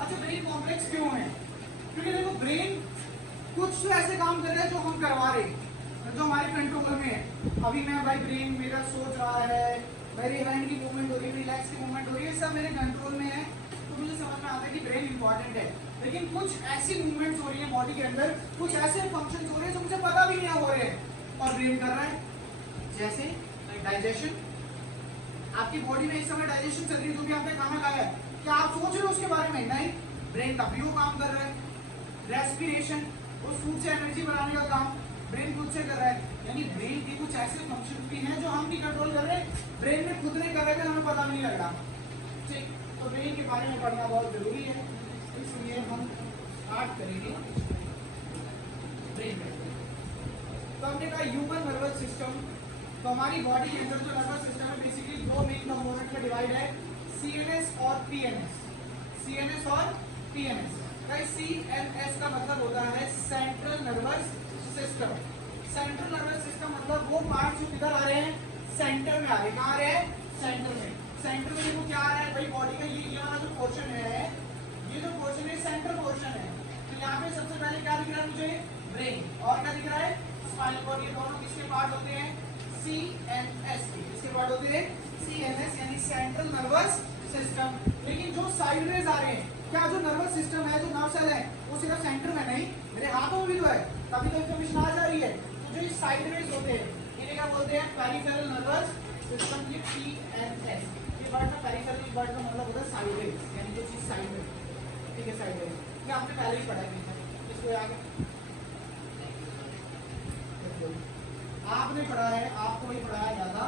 अच्छा brain complex क्यों है? क्योंकि देखो ब्रेन कुछ तो ऐसे काम कर रहा है जो हम करवा रहे हैं, जो हमारे कंट्रोल में है। अभी मैं भाई ब्रेन मेरा सोच रहा है, मेरी हैंड की मूवमेंट हो रही है, रिलैक्स की मूवमेंट हो रही है, सब मेरे कंट्रोल में है, तो मुझे समझ में आता है कि ब्रेन इंपॉर्टेंट है। लेकिन कुछ ऐसी मूवमेंट्स हो रही है बॉडी के अंदर, कुछ ऐसे फंक्शंस हो रहे हैं जो मुझे पता भी नहीं हो रहे हैं और ब्रेन कर रहा है। जैसे डाइजेशन, आपकी बॉडी में इस समय डाइजेशन चल रही है, जो भी आपने खाना खाया है, क्या आप सोच रहे हो उसके बारे में? नहीं, ब्रेन तभी वो काम कर रहा है। रेस्पिरेशन, उस फूड से एनर्जी बनाने का काम ब्रेन खुद से कर रहा है। यानी ब्रेन के कुछ ऐसे फंक्शन भी हैं जो हम भी कंट्रोल कर रहे हैं, ब्रेन में खुद नहीं कर रहे थे, हमें पता भी नहीं लग रहा। ठीक, तो ब्रेन के बारे में पढ़ना बहुत जरूरी है, इसलिए हम स्टार्ट करेंगे ब्रेन में। तो हमने कहा ह्यूमन नर्वस सिस्टम, तो हमारी बॉडी के अंदर जो नर्वस सिस्टम है बेसिकली दो मेन कंपोनेंट में डिवाइड है, सीएनएस और पीएनएस। सीएनएस और पीएनएस। सीएनएस का मतलब होता है central nervous system. Central nervous system मतलब वो पार्ट जो किधर आ रहे हैं, सेंटर में आ रहे हैं। कहाँ आ रहे हैं? सेंटर में। सेंटर में देखो क्या आ रहा है भाई, बॉडी का ये वाला जो पोर्शन है, ये जो पोर्शन है सेंट्रल पोर्शन है। तो यहाँ पे सबसे पहले क्या दिख रहा है मुझे? ब्रेन। और क्या दिख रहा है? Spinal cord. ये दोनों किसके पार्ट होते हैं? सीएनएस के। किसके पार्ट होते हैं? सीएनएस यानी सेंट्रल नर्वस सिस्टम। लेकिन जो साइडवेज आ रहे हैं, क्या जो नर्वस सिस्टम है, जो नर्व सेल है, वो सिर्फ सेंटर में नहीं, मेरे हाथों में भी तो है, तभी तो इन्फॉर्मेशन आ जा रही है। तो जो ये साइडवेज होते हैं इन्हें क्या बोलते हैं? Peripheral nervous system. ये पीएनएस, ये वर्ड का पेरिफेरल वर्ड का मतलब होता है साइडवेज, यानी जो चीज साइड में। ठीक है, साइडवेज ये आपने पहले ही पढ़ा है, इसको आगे आपने पढ़ा है, आपको भी पढ़ाया जाता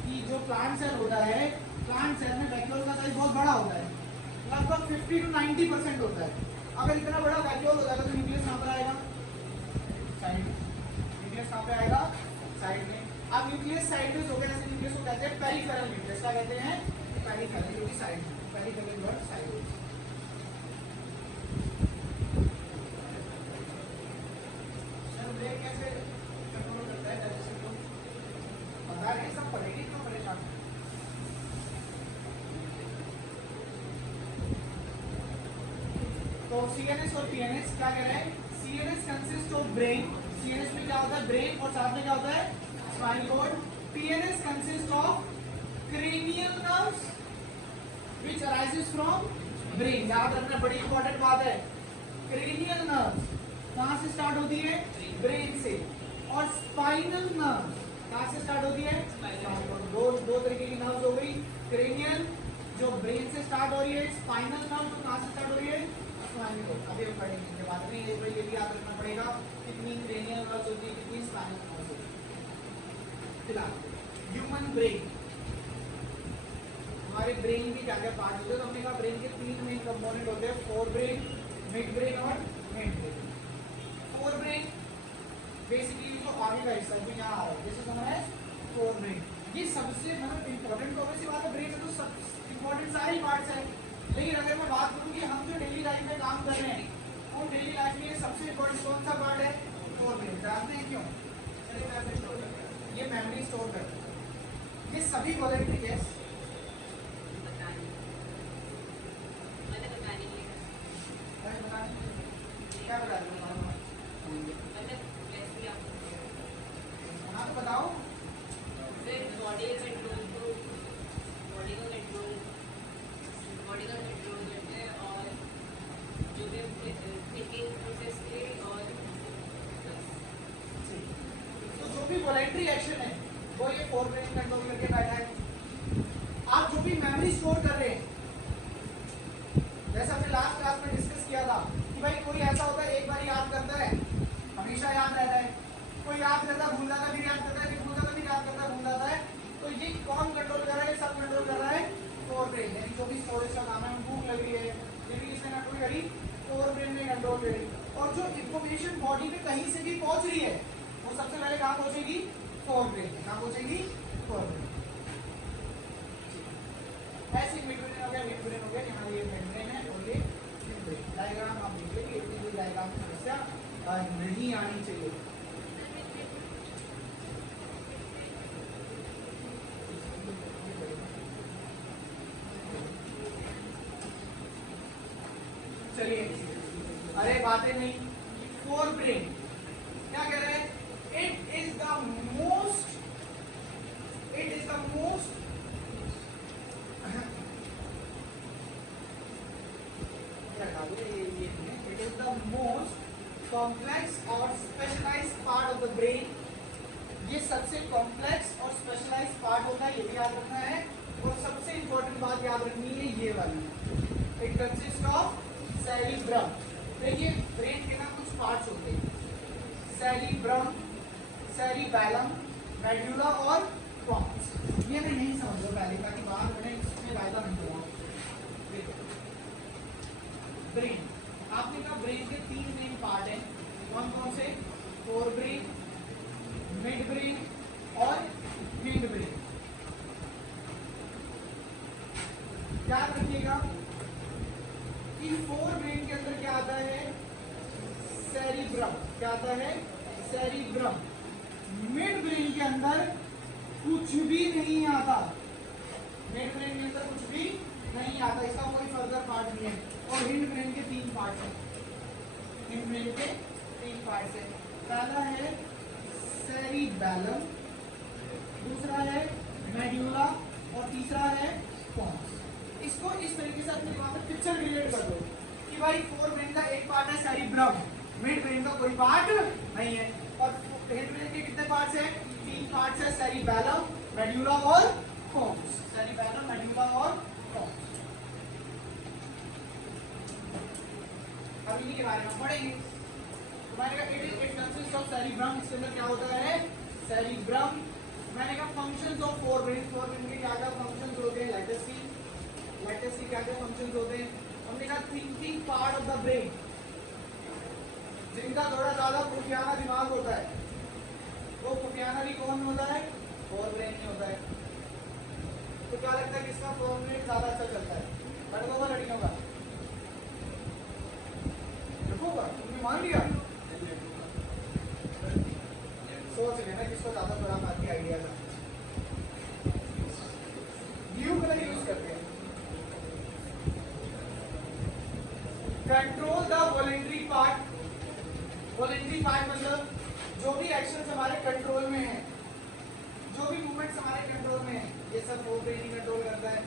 कि जो प्लांट सेल होता है, प्लांट सेल में वैक्यूल का साइज बहुत बड़ा होता है, लगभग 50 to 90% होता है। अगर इतना बड़ा वैक्यूल होता है तो न्यूक्लियस कहाँ पर आएगा? साइड में। न्यूक्लियस कहाँ पे आएगा? साइड में। अब न्यूक्लियस साइडवेज हो गया, जैसे न्यूक्लियस को कहते हैं पेरिफेरल न्यूक्लियस। क्या कहते हैं? पेरिफेरल, जो कि साइड में। Peripheral word sideways. Sir brain कैसे कंट्रोल करता है डाइजेशन को? बता रहे हैं, सब पढ़ेंगे, क्यों परेशान? तो सीएनएस और पीएनएस क्या कह रहे हैं? CNS consist of brain. CNS में क्या होता है? ब्रेन, और साथ में क्या होता है? Spinal cord. PNS consist of cranial nerves which arises from brain. याद रखना, बड़ी इंपॉर्टेंट बात है। क्रेनियल नर्व्स कहां से स्टार्ट होती है? ब्रेन से। और स्पाइनल नर्व्स कहां से स्टार्ट होती है? Spinal cord. दो तरीके की नर्व्स हो गई, क्रेनियल जो ब्रेन से स्टार्ट हो रही है, स्पाइनल नर्व जो कहां से स्टार्ट हो रही है? अभी हम पढ़ेंगे, बात नहीं है, ये भी याद रखना पड़ेगा कितनी क्रेनियल नर्व्स होती है, कितनी स्पाइनल नर्व्स होती है। फिलहाल ह्यूमन ब्रेन, हमारे ब्रेन की क्या क्या पार्ट होते हैं? तो हमने कहा ब्रेन के तीन मेन कंपोनेंट होते हैं, फोर ब्रेन, मिड ब्रेन और main brain. Fore brain basically जो आगे का हिस्सा जो यहाँ आ रहा है, जैसे समझ है फोर ब्रेन, ये सबसे मतलब इंपॉर्टेंट तो वैसी बात है, ब्रेन में तो सब इंपॉर्टेंट सारे ही पार्ट्स हैं। लेकिन अगर मैं बात करूँ कि हम जो डेली लाइफ में काम कर रहे हैं, वो डेली लाइफ में सबसे इंपॉर्टेंट कौन सा पार्ट है? Fore brain. जानते हैं क्यों? ये मेमोरी स्टोर करता है। ये सभी वॉलेंट्री है। क्या बता रहे हो? हाँ तो बताओ। बॉडी का कंट्रोल करते हैं, और जो भी थिंकिंग प्रोसेस के, और तो जो भी वॉलेंट्री एक्शन है वो ये फोर ब्रेन कंट्रोल करके बैठा है। आप जो भी मेमोरी स्टोर कर रहे हैं, जैसा हमने लास्ट क्लास में डिस्कस किया था कि भाई कोई ऐसा होता है एक बार याद करता है, हमेशा याद रहता है, कोई याद करता है भूल जाता है, फिर याद करता है, फिर भूल जाता है, फिर याद करता है, भूल जाता है। तो ये कौन कंट्रोल कर रहा है? सब कंट्रोल कर रहा है फोर ब्रेन। यानी जो भी स्टोरेज का काम है, भूख लग रही है, ये भी किसने कंट्रोल करी? फोर ब्रेन ने कंट्रोल करी। और जो इंफॉर्मेशन बॉडी में कहीं से भी पहुंच रही है, वो सबसे पहले कहाँ पहुंचेगी? Fore brain. कहाँ पहुंचेगी? Fore brain. ऐसे मिड ब्रेन हो गया, मिड ब्रेन हो गया, यहाँ ये मिड ब्रेन है और ये मिड ब्रेन। डायग्राम आप देख लीजिए, इतनी डायग्राम की समस्या नहीं आनी चाहिए। चलिए, अरे बातें नहीं, फोर ब्रेन क्या कह रहे हैं? It is the most it is the most complex और specialized part of the brain. ये सबसे कॉम्प्लेक्स और स्पेशलाइज्ड पार्ट होता है, ये भी याद रखना है। और सबसे इंपॉर्टेंट बात याद रखनी है ये वाली, इट कंसिस्ट ऑफ सेरिब्रम। देखिए ब्रेन के ना कुछ पार्ट्स होते हैं, सेरिब्रम, सेरिबैलम, मेडुला और पॉन्स। ये मैं नहीं समझ लो पहले, ताकि बाद में इसमें फायदा नहीं होगा। ब्रेन, आपने कहा ब्रेन के तीन मेन पार्ट हैं, कौन कौन से? फोर ब्रेन, मिड ब्रेन और हिंड ब्रेन। याद रखिएगा कि फोर ब्रेन के अंदर क्या आता है? सेरिब्रम। क्या आता है? सेरिब्रम। मिड ब्रेन के अंदर कुछ भी नहीं आता, मिड ब्रेन के अंदर कुछ भी नहीं आता, इसका कोई फर्दर पार्ट नहीं है। और हिंड ब्रेन के तीन पार्ट हैं, हिंड ब्रेन के तीन पार्ट हैं। पहला है सेरिबैलम, दूसरा है मेडुला और तीसरा है पॉन्स। इसको इस तरीके से अपने दिमाग में पिक्चर क्रिएट कर दो कि भाई फोर ब्रेन का एक पार्ट है सेरिब्रम, मिड ब्रेन का कोई पार्ट नहीं है। और हिंड ब्रेन के कितने पार्ट्स हैं? तीन पार्ट्स है, सेरिबैलम, मेडुला और पॉन्स। सेरिबैलम, मेडुला और पॉन्स। अब इन्हीं के बारे में पढ़ेंगे। मैंने कहा इट कंसिस्ट ऑफ सेरिब्रम, इसके अंदर क्या होता है? सेरिब्रम। मैंने कहा functions of fore brain, fore brain के क्या क्या फंक्शंस होते हैं? लेट अस सी क्या क्या फंक्शंस होते हैं। हमने कहा thinking part of the brain, जिनका थोड़ा ज्यादा खुफियाना दिमाग होता है, वो खुफियाना भी कौन होता है? फोर ब्रेन में होता है। तो क्या लगता है किसका फोर ब्रेन ज्यादा अच्छा चलता है, लड़कों का लड़कियों का? लड़कों का। तुमने मान लिया? सोच लेना किसको ज्यादा बड़ा बात आइडिया था। ब्लू कलर यूज करते हैं। Control the voluntary part. Voluntary part मतलब जो भी एक्शंस हमारे कंट्रोल में है, जो भी मूवमेंट्स हमारे कंट्रोल में है, ये सब फोर ब्रेन ही कंट्रोल करता है।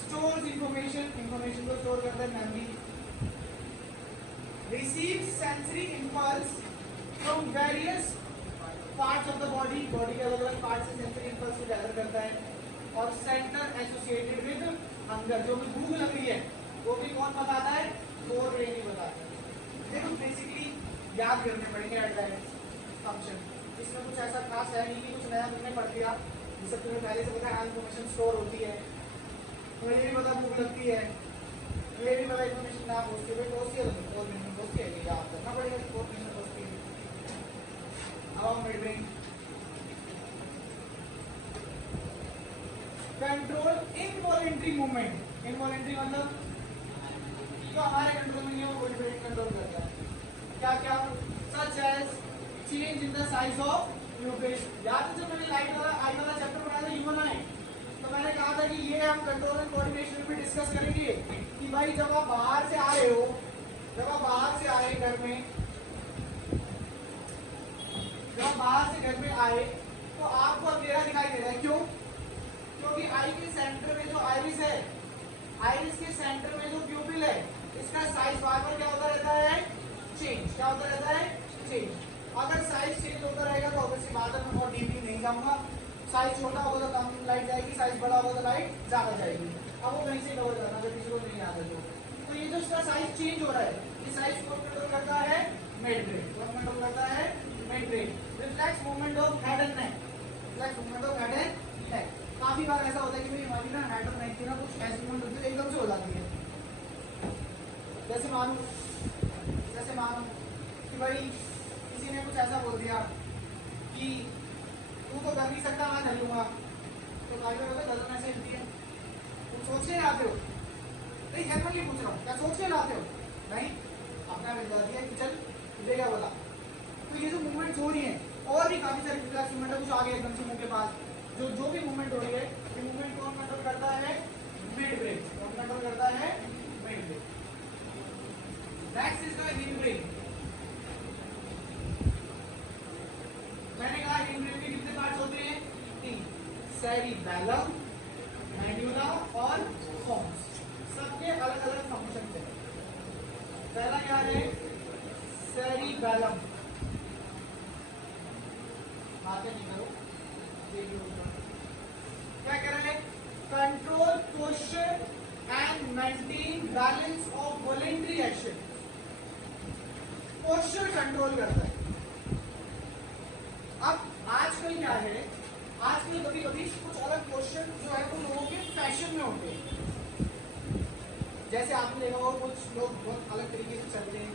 स्टोर्स इंफॉर्मेशन, इंफॉर्मेशन को स्टोर करता है memory. Receive sensory impulse from various parts of the body, body के अलग अलग पार्ट से सेंसरी इंपल्स को गैदर करता है। और सेंटर एसोसिएटेड विद हंगर, जो भी भूख लग रही है वो भी कौन बताता है? फोर ब्रेन ही बताता है। देखो बेसिकली याद करने पड़ेंगे एडवांस फंक्शन, इसमें कुछ ऐसा खास है नहीं कि कुछ नया तुमने पढ़ लिया। जैसे तुम्हें पहले से पता है इन्फॉर्मेशन स्टोर होती है, तुम्हें ये भी पता भूख लगती है, ये भी पता इन्फॉर्मेशन ना पहुंचती है, पहुंचती है तो फोर ब्रेन में पहुंचती है, ये याद करना पड़ेगा कि फोर ब्रेन में पहुंचती है। अब mid brain control involuntary movement. Involuntary मतलब जो हमारे कंट्रोल में नहीं है वो मिड ब्रेन कंट्रोल करता है। क्या क्या? Such as change in the size of pupil. याद है जब मैंने लाइट वाला आई वाला चैप्टर पढ़ाया था ह्यूमन आई, तो मैंने कहा था कि ये हम कंट्रोल एंड कोऑर्डिनेशन में डिस्कस करेंगे कि भाई जब आप बाहर से आ रहे हो, जब आप बाहर से आए घर में, जब आप बाहर से घर में आए तो आपको अंधेरा दिखाई दे रहा है। क्यों? क्योंकि आई के सेंटर में जो आइरिस है, आइरिस के सेंटर में जो प्यूपिल है, इसका साइज बार बार क्या होता रहता है? चेंज। क्या होता रहता है? चेंज। अगर साइज चेंज होता रहेगा तो ऑब्वियसली बात है, मैं बहुत डीपली नहीं जाऊंगा। साइज छोटा होगा तो कम लाइट जाएगी, साइज बड़ा होगा तो लाइट ज्यादा जाएगी। अब वो कहीं से कवर करना, अगर किसी को नहीं याद है तो ये जो इसका साइज चेंज हो रहा है, ये साइज कौन कंट्रोल करता है? Mid brain. कौन कंट्रोल करता है? Mid brain. Reflex movement of head and neck, reflex movement of head and neck. काफी बार ऐसा होता है कि भाई हमारी ना हेड और नेक की ना कुछ ऐसी मूवमेंट होती है एकदम से हो जाती है। जैसे मानो कि भाई किसी ने कुछ ऐसा बोल दिया कि तू तो कर नहीं सकता, मैं कर लूंगा, तो काफी बार होता है गर्दन ऐसे हिलती है। तुम सोच के लाते हो? नहीं, जनरली पूछ रहा हूँ, क्या सोच के लाते हो? नहीं, अपना मिल जाती है कि चल तुझे क्या बोला। तो ये जो मूवमेंट हो रही है, और भी काफी सारी रिफ्लेक्स मूवमेंट है, कुछ आगे एकदम से मुंह के पास जो भी मूवमेंट हो रही है, ये मूवमेंट कौन कंट्रोल करता है? Mid brain. कौन कंट्रोल करता है? Mid brain. ब्रेन। मैंने कहा ब्रेन के कितने पार्ट्स होते हैं? 3, सेरिबैलम, मेडुला और पोन्स। सबके अलग अलग फंक्शन है। पहला क्या है? सेरिबैलम। आते नहीं करो, क्या कह रहा है? Control posture and maintain balance of voluntary action. Posture control करता है। अब आजकल क्या है, आजकल कभी कभी कुछ अलग पोस्चर जो है वो लोगों के फैशन में होते हैं। जैसे आपने देखा होगा कुछ लोग बहुत अलग तरीके से चलते हैं।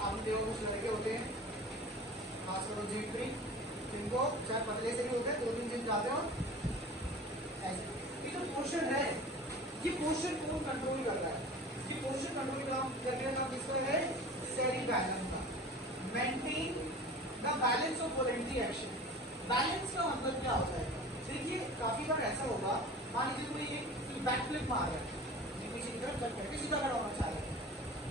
आपने देखा कुछ लड़के होते हैं, खासकर जिम फ्री, जिनको चाहे पतले से भी होते हैं, 2 दिन जिम जाते हो ऐसे। ये जो पोस्चर है, ये पोस्चर कौन कंट्रोल कर रहा है? ये पोस्चर कंट्रोल करने का काम किसका है? सेरिबैलम का। Maintain the balance of voluntary action. Balance का मतलब क्या होता है? देखिए काफी बार ऐसा होगा, मान लीजिए कोई एक बैक फ्लिप मार रहा है, किसी की तरफ चल करके सीधा खड़ा होना चाह रहा है।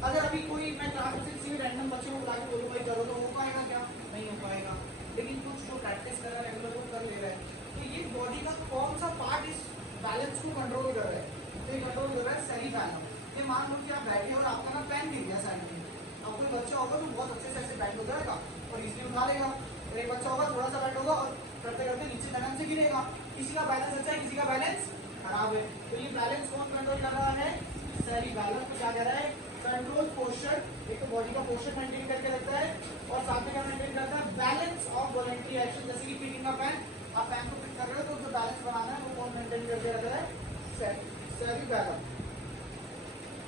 अगर अभी कोई मैं क्लास में किसी भी रैंडम बच्चे को बुला के बोलूँ भाई करो, तो हो पाएगा क्या? नहीं हो पाएगा। लेकिन कुछ जो प्रैक्टिस कर रहा है, रेगुलर वो कर ले रहा है, तो ये बॉडी का कौन सा पार्ट इस बैलेंस को कंट्रोल कर रहा है? तो ये कंट्रोल कर रहा है सेरिबैलम। ये मान लो कि आप बैठे और आपका ना पेन गिर गया साइड में, अब कोई बच्चा होगा तो बहुत अच्छे से ऐसे बैठ हो जाएगा और इजीली उठा लेगा। और एक बच्चा होगा थोड़ा सा बैठ होगा और करते करते नीचे धड़म से गिरेगा। किसी का बैलेंस अच्छा है, किसी का बैलेंस खराब है। तो ये बैलेंस कौन कंट्रोल कर रहा है? सेरिबैलम। को क्या कह रहा है? Control posture. एक तो बॉडी का पोस्चर मेंटेन करके रखता है और साथ में क्या मेंटेन करता है? Balance of voluntary action. जैसे कि पिकिंग का पेन, आप पेन को पिक कर रहे हो तो जो बैलेंस बनाना है वो कौन मेंटेन करके रख रहा है? सेरिबैलम।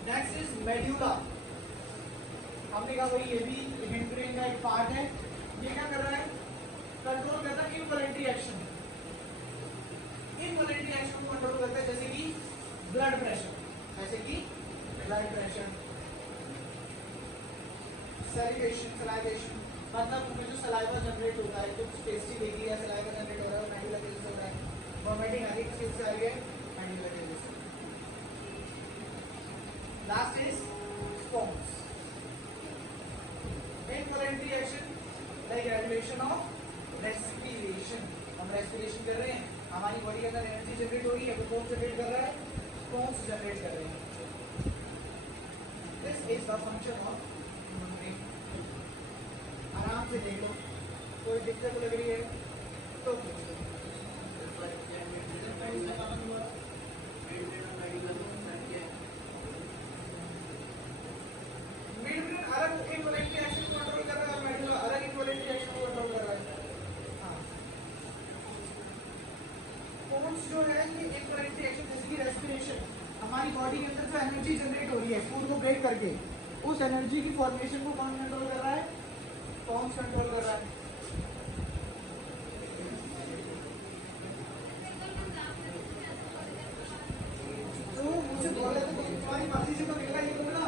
Next is medulla. हमने कहा भाई ये भी हिंड ब्रेन का एक पार्ट है। ये क्या कर रहा है? कंट्रोल करता है इनवॉलेंट्री एक्शन। इनवॉलेंट्री एक्शन को कंट्रोल करता है, जैसे कि ब्लड प्रेशर, जैसे कि ब्लड प्रेशर, सलाइवेशन, मतलब उनमें जो सलाइवा जनरेट होता है, कुछ टेस्टी देखी है, सलाइवा जनरेट हो रहा है, मेडुला के हो रहा है, वॉमिटिंग आ रही है, किस चीज से आ रही है? मेडुला के से। Last is spawns. Involuntary action like regulation of respiration. हम रेस्पिरेशन कर रहे हैं, हमारी बॉडी के अंदर एनर्जी जनरेट हो रही है, तो कौन जनरेट कर रहा है? स्पॉन्स जनरेट कर रहे हैं। This is the function of human brain. आराम से देख लो, कोई दिक्कत लग रही है तो मिड ब्रेन अलग इनवॉलेंट्री एक्शन को कंट्रोल कर रहा है, मेडुला अलग इनवॉलेंट्री एक्शन को कंट्रोल कर रहा है। हाँ, पोन्स जो है ये इनवॉलेंट्री एक्शन, जैसे कि रेस्पिरेशन, हमारी बॉडी के अंदर जो एनर्जी जनरेट हो रही है फूड को ब्रेक करके, उस एनर्जी की फॉर्मेशन को कौन कंट्रोल कर रहा है? पोन्स कंट्रोल कर रहा है। तो मुझे बोले तो तुम्हारी मर्जी से तो निकला ये बोलना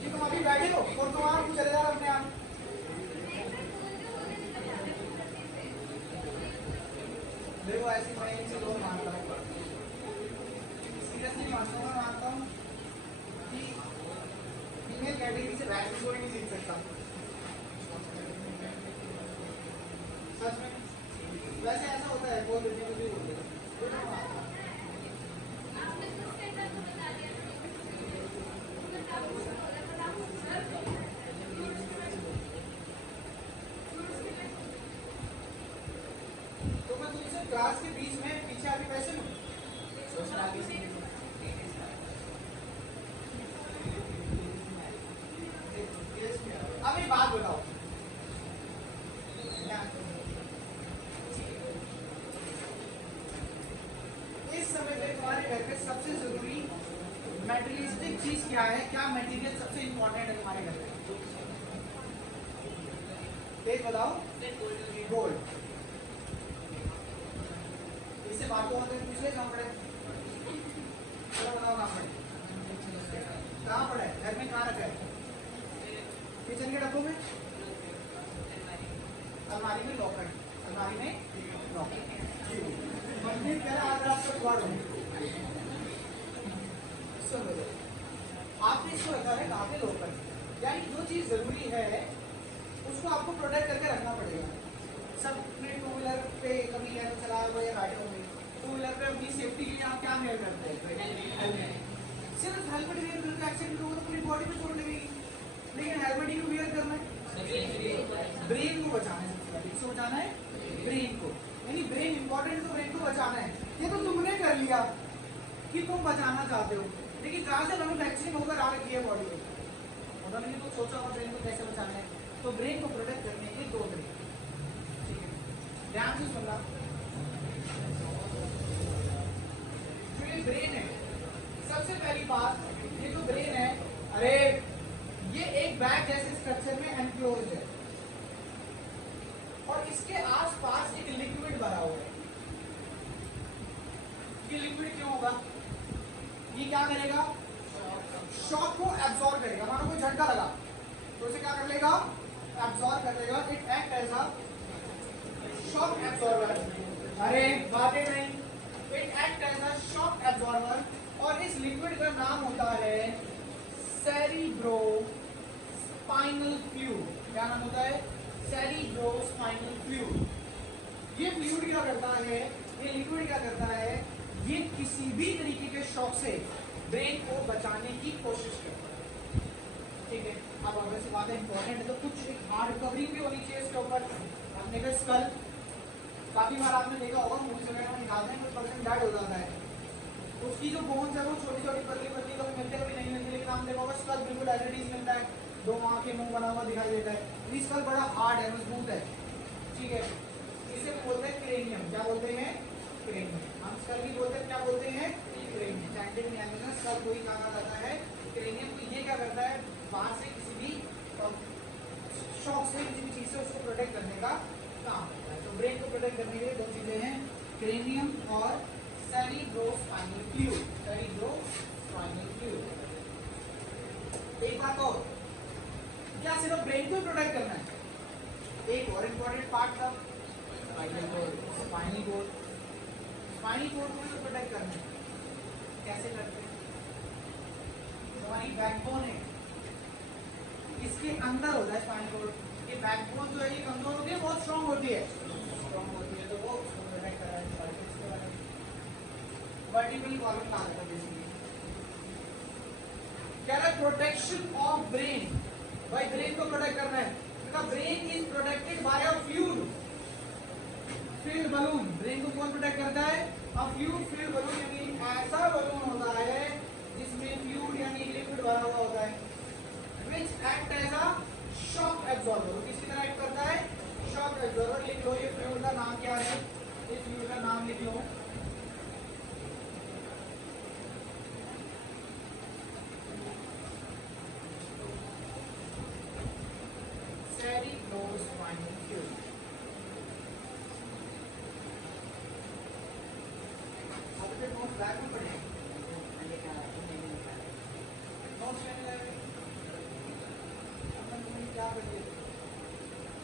कि तुम अभी बैठे हो और तुम्हारा कुछ चले जा रहा अपने आप। देखो ऐसी मैं इनसे लोग मानता हूँ, सीरियसली मानता हूँ, मानता हूँ कि फीमेल कैटेगरी से बैठ कोई नहीं सीख सकता सच में। वैसे ऐसा होता है, बहुत लड़कियों को भी बोलते हैं। तो मैं तुमसे क्लास के बीच में पीछे आके पैसे लूँ? अब एक बात बताओ, इस समय में तुम्हारे घर पे सबसे जरूरी मटेरियलिस्टिक चीज क्या है? क्या मटेरियल सबसे इंपॉर्टेंट है तुम्हारे घर में? तेज बताओ। गोल्ड। इससे बातों होते पूछ ले कहाँ पड़े? चलो बताओ कहाँ पड़े? कहाँ पड़ा है? घर में कहाँ रखा है? किचन के डब्बों में, अलमारी में लॉकर, अलमारी में लॉकर। मंदिर कह रहा आज रात तक द्वार हो। सुनो आपने इसको रखा है कहाँ पे? लॉकर। यानी जो चीज जरूरी है उसको आपको प्रोटेक्ट करके रखना पड़ेगा। सब अपने टू व्हीलर पे कभी ऐसा चलाया हुआ या बैठे होंगे, टू व्हीलर पे अपनी सेफ्टी के लिए आप क्या वेयर करते हैं? हेलमेट। सिर्फ हेलमेट वेयर करके एक्सीडेंट होगा तो पूरी बॉडी पे चोट लगेगी, लेकिन हेलमेट ही वेयर करना है ब्रेन को बचाना है। किसको बचाना है? ब्रेन को। यानी ब्रेन इंपॉर्टेंट, तो ब्रेन को बचाना है। ये तो तुमने कर लिया कि तुम बचाना चाहते हो, लेकिन कहाँ से मैन्युफैक्चरिंग होकर आ रही है बॉडी में, उन्होंने तो सोचा होगा ब्रेन को कैसे बचाना है। तो ब्रेन को प्रोटेक्ट करने के लिए दो तरीके, ठीक है, ध्यान से सुनना। जो ये ब्रेन है, सबसे पहली बात, ये जो ब्रेन है, अरे ये एक बैग जैसे स्ट्रक्चर में एनक्लोज है और इसके आसपास एक लिक्विड भरा हुआ है। ये लिक्विड क्यों होगा? ये क्या करेगा? शॉक को एब्सॉर्ब करेगा। मानो कोई झटका लगा तो इसे क्या कर लेगा? एब्सॉर्ब कर लेगा। It act as a shock absorber. अरे बातें नहीं, it act as a shock absorber. और इस लिक्विड का नाम होता है सेरिब्रो स्पाइनल फ्लूइड। क्या नाम होता है? Cerebro spinal fluid. ये फ्लूइड क्या करता है? ये लिक्विड क्या करता है? ये किसी भी तरीके के शॉक से ब्रेन को बचाने की कोशिश करता है, ठीक है। अब अगर से बात इंपॉर्टेंट है तो कुछ एक हार्ड कवरिंग भी होनी चाहिए इसके ऊपर। आपने कहा स्कल, काफी बार आपने देखा होगा मूवीज वगैरह में निकालते हैं, कोई पर्सन डेड हो जाता है तो उसकी जो बोन्स है वो छोटी छोटी पतली पतली कभी मिलते कभी नहीं मिलती, लेकिन आपने देखा होगा स्कल बिल्कुल एज इट इज मिलता है, दो आंखें मुंह बना हुआ दिखाई देता है। स्कल बड़ा हार्ड है, मजबूत है, ठीक है। इसे बोलते हैं क्रेनियम। क्या बोलते हैं? क्रेनियम। हम स्कल भी बोलते हैं, क्या बोलते हैं? क्रेनियम। साइंटिफिक लैंग्वेज में स्कल को ही कहा जाता है क्रेनियम। तो ये क्या करता है? बाहर से किसी भी शॉक से, किसी भी चीज से उसको प्रोटेक्ट करने का काम करता है। तो ब्रेन को प्रोटेक्ट करने के लिए दो चीजें हैं, क्रेनियम और सेरिब्रोस्पाइनल फ्लूइड। Cerebrospinal fluid. एक बात और, क्या सिर्फ ब्रेन को प्रोटेक्ट करना है? एक और इम्पोर्टेंट पार्ट था spinal cord. Spinal cord, spinal cord को प्रोटेक्ट करना है। कैसे करते हैं? हमारी बैकबोन है, इसके अंदर होता है स्पाइनल कोड। ये बैकबोन जो है ये कमजोर होती है, बहुत स्ट्रांग होती है, स्ट्रांग होती है, तो वो उसको प्रोटेक्ट कर रहा है। वर्टिकल कॉलम कहा जाता है बेसिकली। क्या है? Protection of brain. भाई ब्रेन को प्रोटेक्ट करना है, because brain is protected by a fluid, fluid balloon. Brain को कौन प्रोटेक्ट करता है? अ फ्लूइड बलून, यानी ऐसा बलून होता है जिसमें फ्लूइड यानी लिक्विड भरा हुआ होता है, which act as a shock absorber. किसकी तरह एक्ट करता है? Shock absorber. लिख लो ये फ्लूइड का नाम क्या है, इस फ्लूइड का नाम लिख लो, सेरिब्रोस्पाइनल फ्लूइड। अब फिर नोट बैक में पढ़ेंगे, नोट्स लेने लगे अपन तुम क्या करते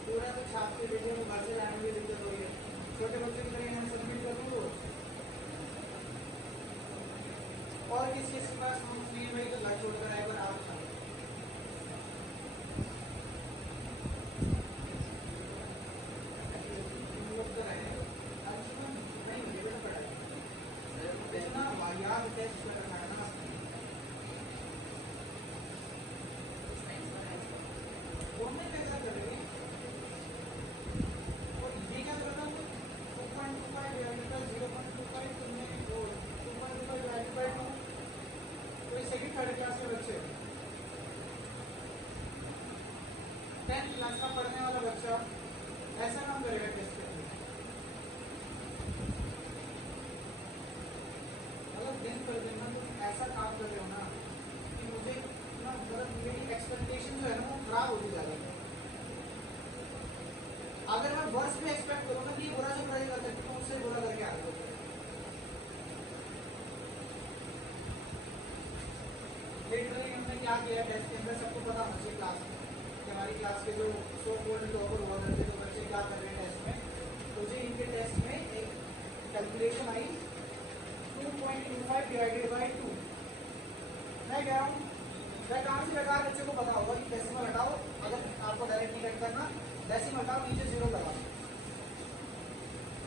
पूरा तो छाप के भेजे, वो घर से लाने में दिक्कत हो रही है। छोटे बच्चे की तरह हम सबमिट कर दूँ और किसी के पास हम नहीं है भाई तो घर छोड़कर आए पर आप क्लास का पढ़ने वाला बच्चा ऐसा काम करेगा टेस्ट के लिए। अगर दिन पर दिन ना तुम ऐसा काम कर रहे हो ना कि मुझे ना मतलब मेरी एक्सपेक्टेशन जो है ना वो खराब होती जा रही है। अगर मैं वर्ष में एक्सपेक्ट करूँ ना कि ये बुरा से बुरा कर सकती हूँ, उससे बुरा करके आ रहा हूँ। लिटरली हमने क्या किया टेस्ट के अंदर, सबको पता होना चाहिए क्लास में, हमारी क्लास के जो सो कोल्ड टॉपर हुआ करते तो बच्चे क्या कर रहे हैं टेस्ट में। मुझे इनके टेस्ट में एक कैलकुलेशन आई 2.25 डिवाइडेड बाय 2। मैं कह रहा हूँ वैकांसी बेकार बच्चे को पता होगा कि डेसिमल हटाओ, अगर आपको डायरेक्टली कट करना, डेसिमल हटाओ, नीचे 0 लगा।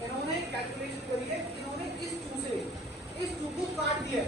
इन्होंने कैलकुलेशन करी है, इन्होंने इस 2 से इस 2 को काट दिया,